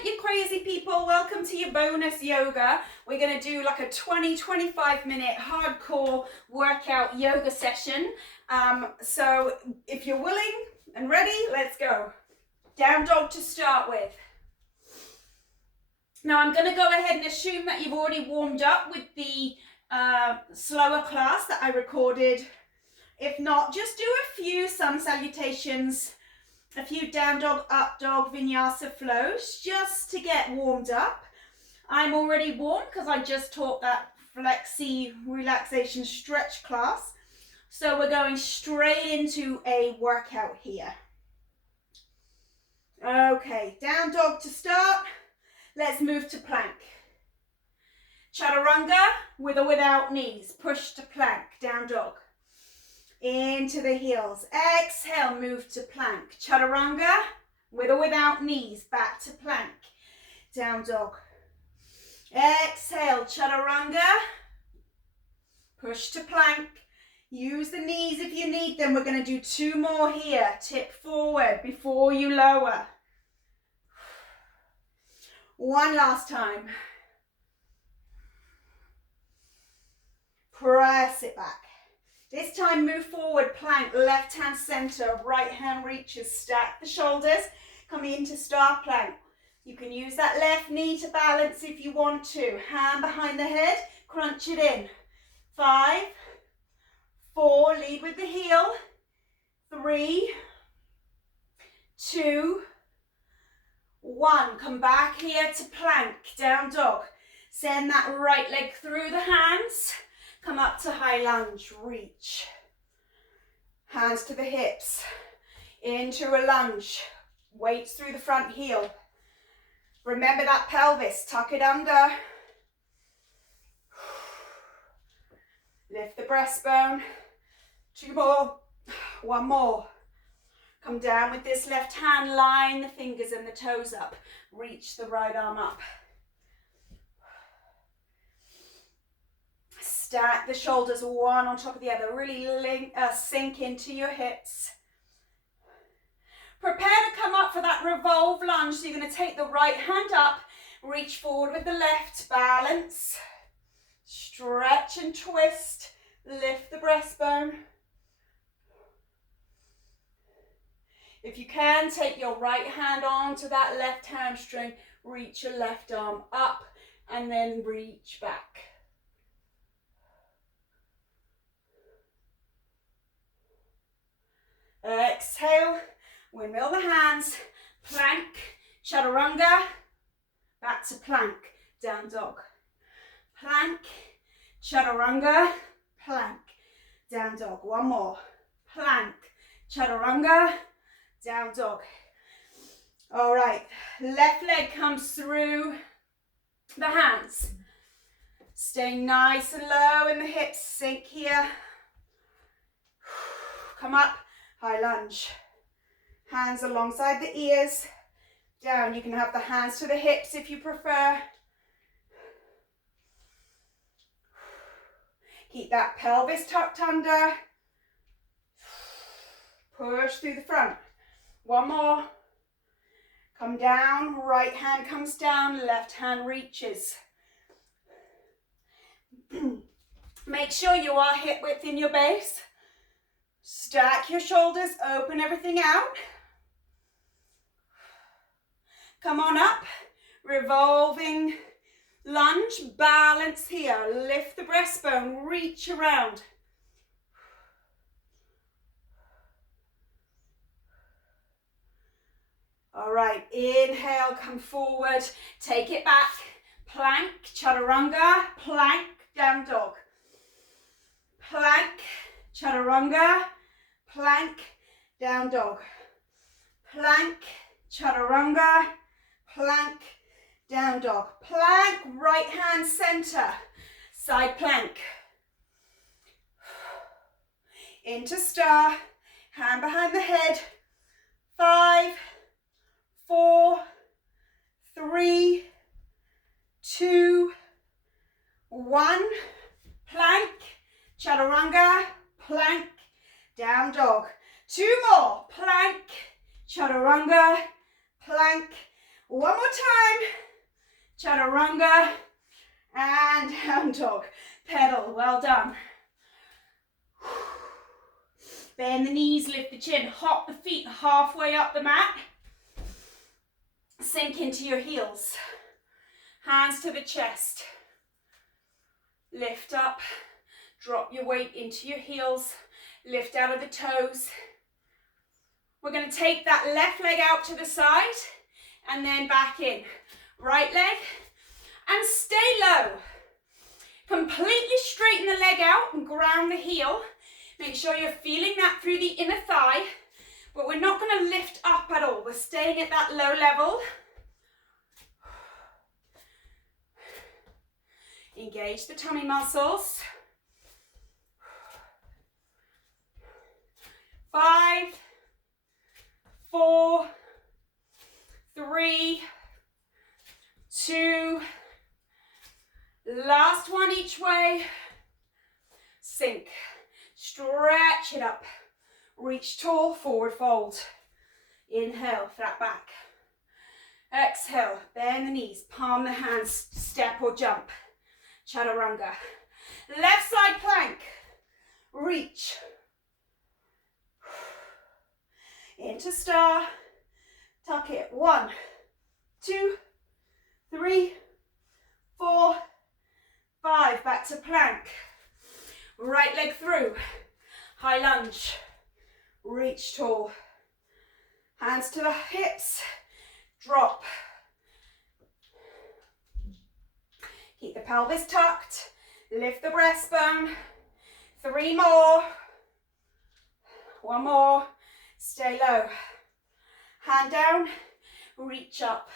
right, you crazy people, welcome to your bonus yoga. We're going to do like a 20-25 minute hardcore workout yoga session. So if you're willing and ready, let's go. Down dog to start with. Now I'm going to go ahead and assume that you've already warmed up with the slower class that I recorded. If not, just do a few sun salutations, a few down dog, up dog, vinyasa flows just to get warmed up. I'm already warm because I just taught that flexi relaxation stretch class. So we're going straight into a workout here. Okay, down dog to start. Let's move to plank. Chaturanga with or without knees. Push to plank, down dog. Into the heels. Exhale, move to plank. Chaturanga with or without knees. Back to plank. Down dog. Exhale, chaturanga. Push to plank. Use the knees if you need them. We're going to do two more here. Tip forward before you lower. One last time. Press it back. This time move forward, plank, left hand center, right hand reaches, stack the shoulders, coming into star plank. You can use that left knee to balance if you want to. Hand behind the head, crunch it in. 5, 4, lead with the heel. 3, 2, 1. Come back here to plank, down dog. Send that right leg through the hands. Come up to high lunge, reach. Hands to the hips, into a lunge. Weights through the front heel. Remember that pelvis, tuck it under. Lift the breastbone. 2 more, 1 more. Come down with this left hand, line the fingers and the toes up. Reach the right arm up. Stack the shoulders one on top of the other. Really sink into your hips. Prepare to come up for that revolve lunge. So you're going to take the right hand up, reach forward with the left, balance, stretch and twist, lift the breastbone. If you can, take your right hand onto that left hamstring, reach your left arm up and then reach back. Exhale, windmill the hands, plank, chaturanga, back to plank, down dog. Plank, chaturanga, plank, down dog. 1 more. Plank, chaturanga, down dog. All right, left leg comes through the hands. Staying nice and low in the hips, sink here. Come up. High lunge. Hands alongside the ears. Down. You can have the hands to the hips if you prefer. Keep that pelvis tucked under. Push through the front. 1 more. Come down. Right hand comes down. Left hand reaches. Make sure you are hip width in your base. Stack your shoulders, open everything out. Come on up, revolving lunge, balance here. Lift the breastbone, reach around. All right, inhale, come forward, take it back. Plank, chaturanga, plank, down dog. Plank, chaturanga, plank, down dog. Plank, chaturanga, plank, down dog. Plank, right hand center, side plank. Into star, hand behind the head. 5, 4, 3, 2, 1. Plank, chaturanga, plank, down dog. 2 more. Plank, chaturanga, plank. One more time. Chaturanga and down dog. Pedal, well done. Bend the knees, lift the chin, hop the feet halfway up the mat. Sink into your heels. Hands to the chest. Lift up, drop your weight into your heels, lift out of the toes. We're going to take that left leg out to the side and then back in. Right leg and stay low. Completely straighten the leg out and ground the heel. Make sure you're feeling that through the inner thigh, but we're not going to lift up at all. We're staying at that low level. Engage the tummy muscles. 5, 4, 3, 2, last one each way. Sink, stretch it up, reach tall, forward fold. Inhale, flat back. Exhale, bend the knees, palm the hands, step or jump. Chaturanga. Left side plank, reach. Into star, tuck it. 1, 2, 3, 4, 5. Back to plank. Right leg through. High lunge. Reach tall. Hands to the hips. Drop. Keep the pelvis tucked. Lift the breastbone. 3 more. 1 more. Stay low. Hand down. Reach up.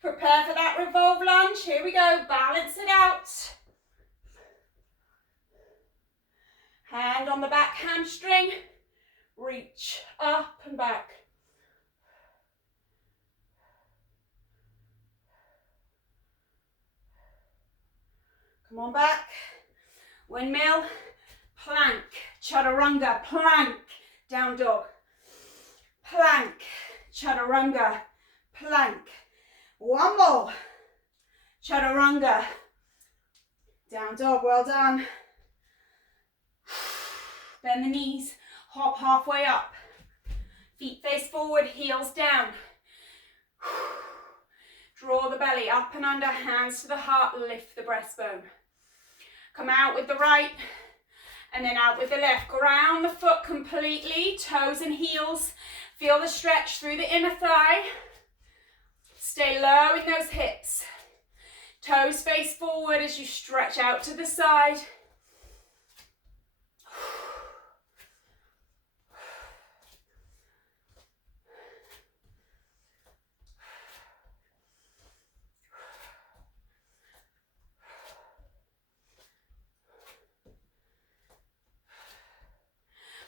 Prepare for that revolve lunge. Here we go. Balance it out. Hand on the back hamstring. Reach up and back. Come on back. Windmill. Plank. Chaturanga. Plank. Down dog. Plank. Chaturanga. Plank. 1 more. Chaturanga. Down dog. Well done. Bend the knees. Hop halfway up. Feet face forward. Heels down. Draw the belly up and under. Hands to the heart. Lift the breastbone. Come out with the right and then out with the left. Ground the foot completely. Toes and heels. Feel the stretch through the inner thigh. Stay low in those hips. Toes face forward as you stretch out to the side.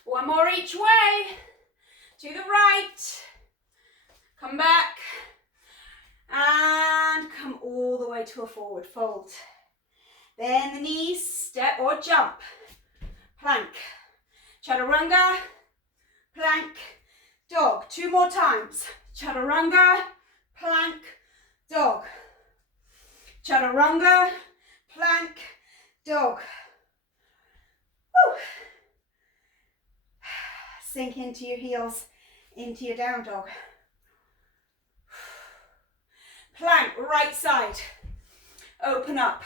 One more each way. To the right. Come back. And come all the way to a forward fold. Bend the knees, step or jump. Plank. Chaturanga. Plank. Dog. 2 more times. Chaturanga. Plank. Dog. Chaturanga. Plank. Dog. Woo. Sink into your heels, into your down dog. Plank, right side. Open up.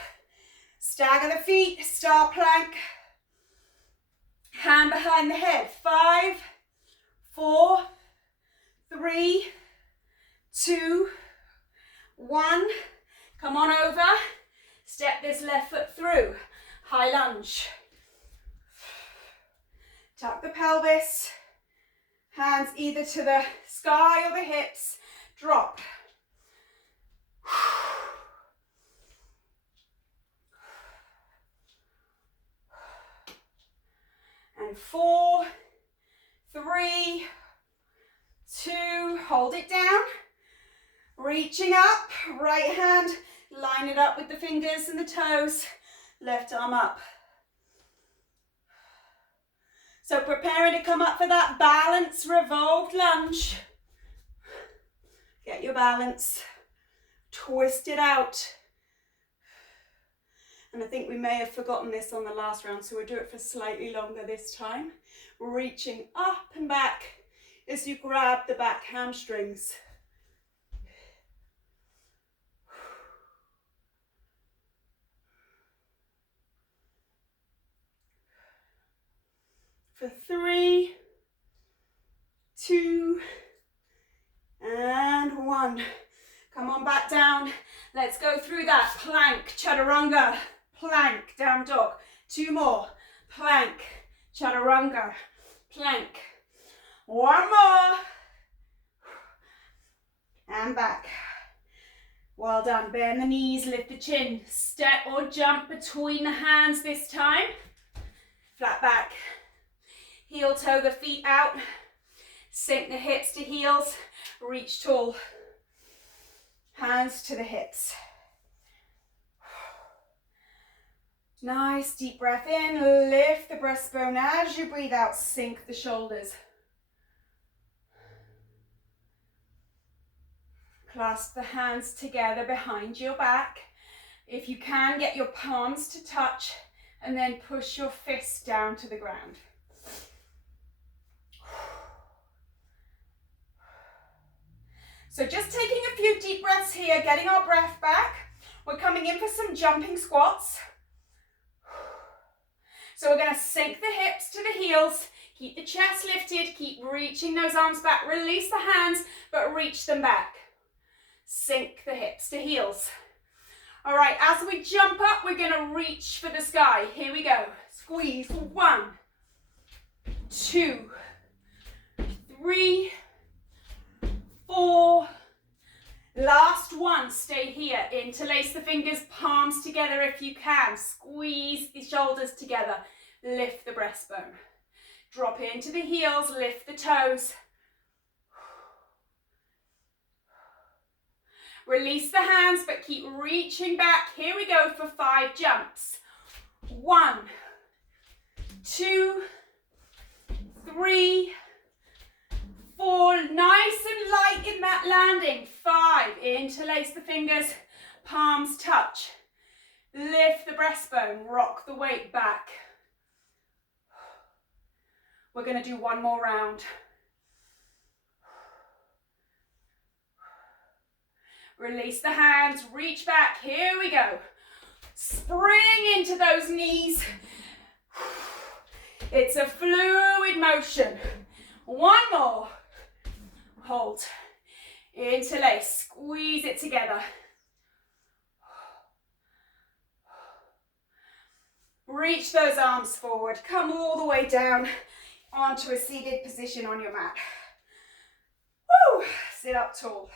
Stagger the feet, star plank. Hand behind the head. 5, 4, 3, 2, 1. Come on over. Step this left foot through. High lunge. Tuck the pelvis. Hands either to the sky or the hips. Drop. And 4, 3, 2, hold it down. Reaching up, right hand, line it up with the fingers and the toes. Left arm up. So preparing to come up for that balanced revolved lunge. Get your balance. Twist it out. And I think we may have forgotten this on the last round, so we'll do it for slightly longer this time. Reaching up and back as you grab the back hamstrings. For 3, 2, and 1. Come on back down. Let's go through that. Plank, chaturanga, plank, down dog. 2 more. Plank, chaturanga, plank. 1 more. And back. Well done. Bend the knees, lift the chin. Step or jump between the hands this time. Flat back. Heel toe the feet out. Sink the hips to heels. Reach tall. Hands to the hips. Nice deep breath in. Lift the breastbone as you breathe out. Sink the shoulders. Clasp the hands together behind your back. If you can, get your palms to touch and then push your fists down to the ground. So just taking a few deep breaths here, getting our breath back. We're coming in for some jumping squats. So we're going to sink the hips to the heels, keep the chest lifted, keep reaching those arms back, release the hands, but reach them back. Sink the hips to heels. All right, as we jump up, we're going to reach for the sky. Here we go. Squeeze. 1, 2, 3, 4. Last one. Stay here. Interlace the fingers, palms together if you can. Squeeze the shoulders together. Lift the breastbone. Drop into the heels, lift the toes. Release the hands, but keep reaching back. Here we go for 5 jumps. 1, 2, 3, 4, nice and light in that landing. 5, interlace the fingers, palms touch. Lift the breastbone, rock the weight back. We're going to do 1 more round. Release the hands, reach back. Here we go. Spring into those knees. It's a fluid motion. 1 more. Hold. Interlace. Squeeze it together. Reach those arms forward. Come all the way down onto a seated position on your mat. Woo! Sit up tall.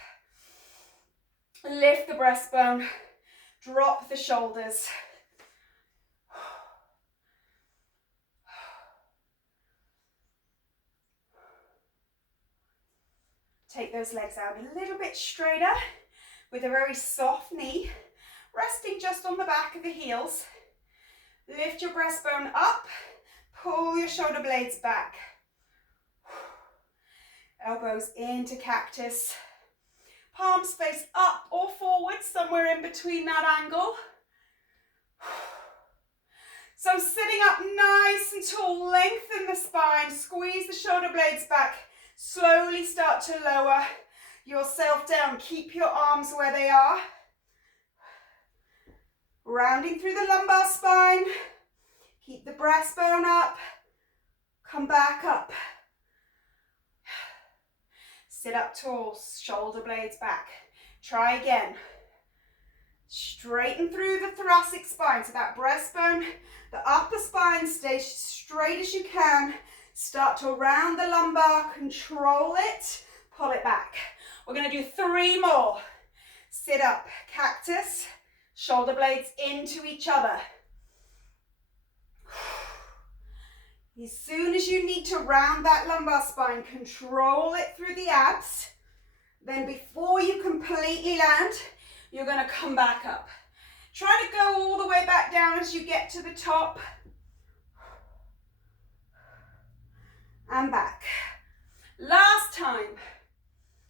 Lift the breastbone. Drop the shoulders. Take those legs out a little bit straighter with a very soft knee, resting just on the back of the heels. Lift your breastbone up, pull your shoulder blades back. Elbows into cactus. Palms face up or forward, somewhere in between that angle. So sitting up nice and tall, lengthen the spine, squeeze the shoulder blades back. Slowly start to lower yourself down. Keep your arms where they are. Rounding through the lumbar spine. Keep the breastbone up. Come back up. Sit up tall, shoulder blades back. Try again. Straighten through the thoracic spine. So that breastbone, the upper spine, stay straight as you can. Start to round the lumbar, control it, pull it back. We're going to do 3 more. Sit up, cactus, shoulder blades into each other. As soon as you need to round that lumbar spine, control it through the abs. Then before you completely land, you're going to come back up. Try to go all the way back down as you get to the top. And back. Last time.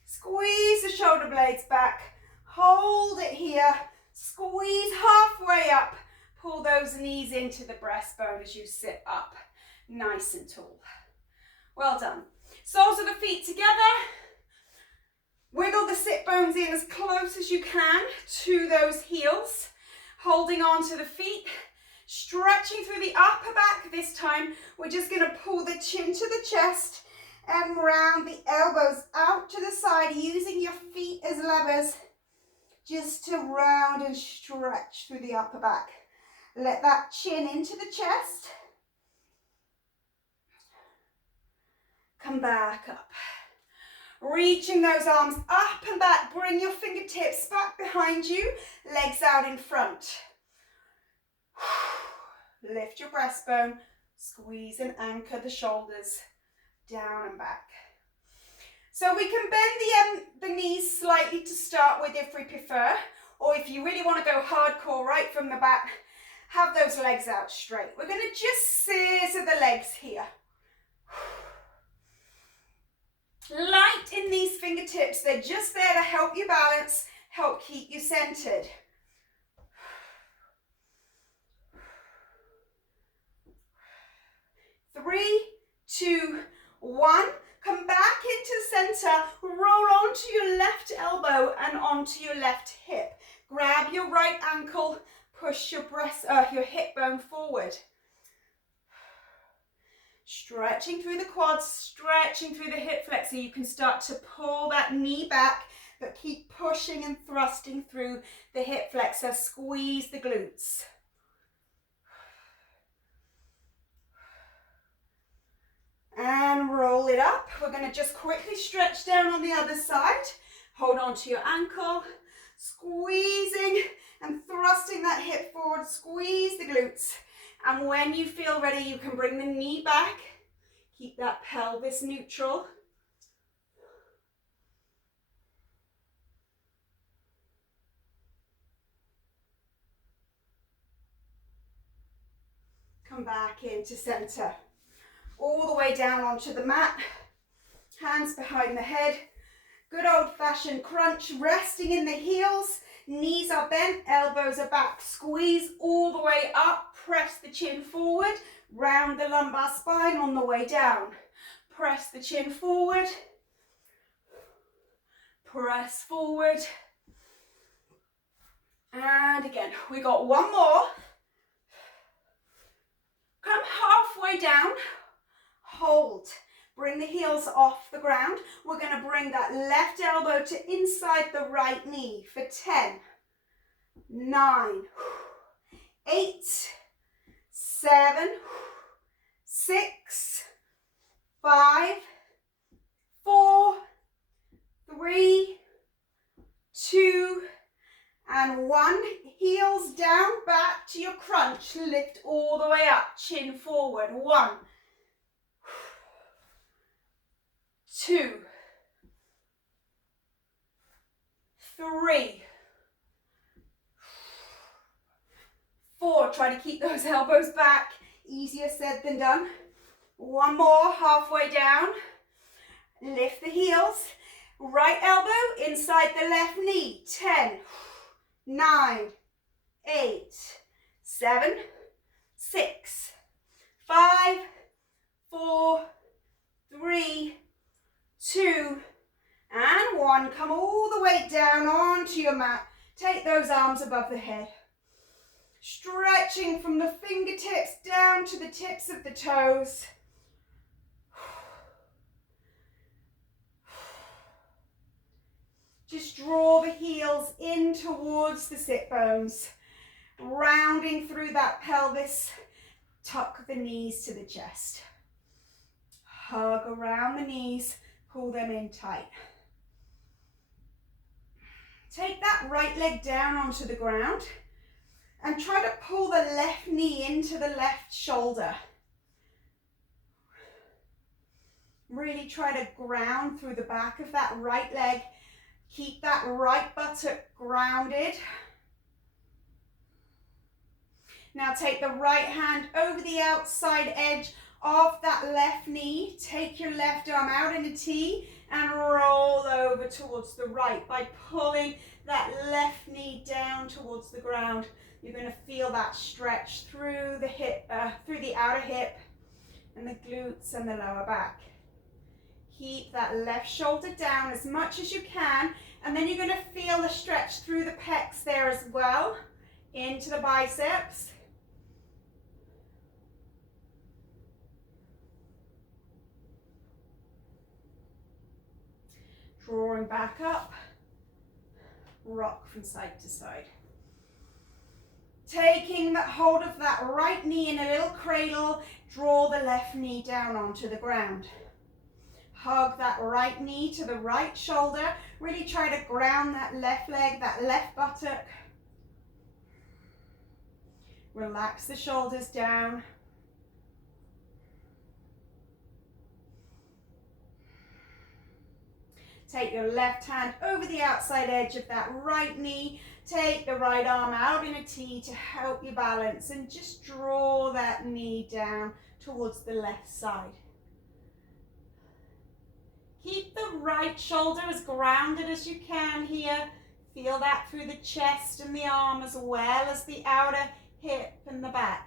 Squeeze the shoulder blades back. Hold it here. Squeeze halfway up. Pull those knees into the breastbone as you sit up. Nice and tall. Well done. Soles of the feet together. Wiggle the sit bones in as close as you can to those heels. Holding on to the feet. Stretching through the upper back this time. We're just going to pull the chin to the chest and round the elbows out to the side, using your feet as levers just to round and stretch through the upper back. Let that chin into the chest. Come back up. Reaching those arms up and back. Bring your fingertips back behind you. Legs out in front. Lift your breastbone. Squeeze and anchor the shoulders down and back. So we can bend the knees slightly to start with if we prefer. Or if you really want to go hardcore right from the back, have those legs out straight. We're going to just scissor the legs here. Light in these fingertips. They're just there to help you balance, help keep you centered. Three, 2, 1. Come back into center. Roll onto your left elbow and onto your left hip. Grab your right ankle. Push your hip bone forward. Stretching through the quads, stretching through the hip flexor. You can start to pull that knee back, but keep pushing and thrusting through the hip flexor. Squeeze the glutes. And roll it up. We're going to just quickly stretch down on the other side. Hold on to your ankle. Squeezing and thrusting that hip forward. Squeeze the glutes. And when you feel ready, you can bring the knee back. Keep that pelvis neutral. Come back into center. All the way down onto the mat. Hands behind the head. Good old-fashioned crunch, resting in the heels. Knees are bent, elbows are back. Squeeze all the way up. Press the chin forward. Round the lumbar spine on the way down. Press the chin forward. Press forward. And again, we got one more. Come halfway down. Hold. Bring the heels off the ground. We're going to bring that left elbow to inside the right knee for 10, 9, 8, 7, 6, 5, 4, 3, 2, and 1. Heels down, back to your crunch. Lift all the way up, chin forward. 1, 2, 3, 4. Try to keep those elbows back. Easier said than done. One more, halfway down. Lift the heels. Right elbow inside the left knee. 10, 9, 8, 7, 6, 5, 4, 3, 2, and 1. Come all the way down onto your mat. Take those arms above the head. Stretching from the fingertips down to the tips of the toes. Just draw the heels in towards the sit bones. Rounding through that pelvis. Tuck the knees to the chest. Hug around the knees. Pull them in tight. Take that right leg down onto the ground and try to pull the left knee into the left shoulder. Really try to ground through the back of that right leg. Keep that right buttock grounded. Now take the right hand over the outside edge of that left knee. Take your left arm out in a T and roll over towards the right by pulling that left knee down towards the ground. You're going to feel that stretch through the hip, through the outer hip and the glutes and the lower back. Keep that left shoulder down as much as you can, and then you're going to feel the stretch through the pecs there as well, into the biceps. Drawing back up, rock from side to side. Taking that hold of that right knee in a little cradle, draw the left knee down onto the ground. Hug that right knee to the right shoulder. Really try to ground that left leg, that left buttock. Relax the shoulders down. Take your left hand over the outside edge of that right knee. Take the right arm out in a T to help you balance, and just draw that knee down towards the left side. Keep the right shoulder as grounded as you can here. Feel that through the chest and the arm as well as the outer hip and the back.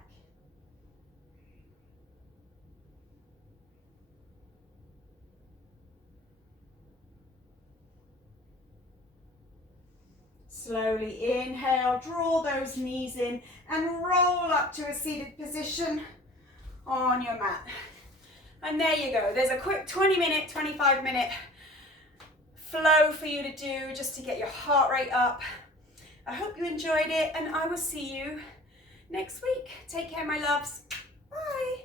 Slowly inhale, draw those knees in and roll up to a seated position on your mat. And there you go. There's a quick 20-minute, 25-minute flow for you to do just to get your heart rate up. I hope you enjoyed it, and I will see you next week. Take care, my loves. Bye.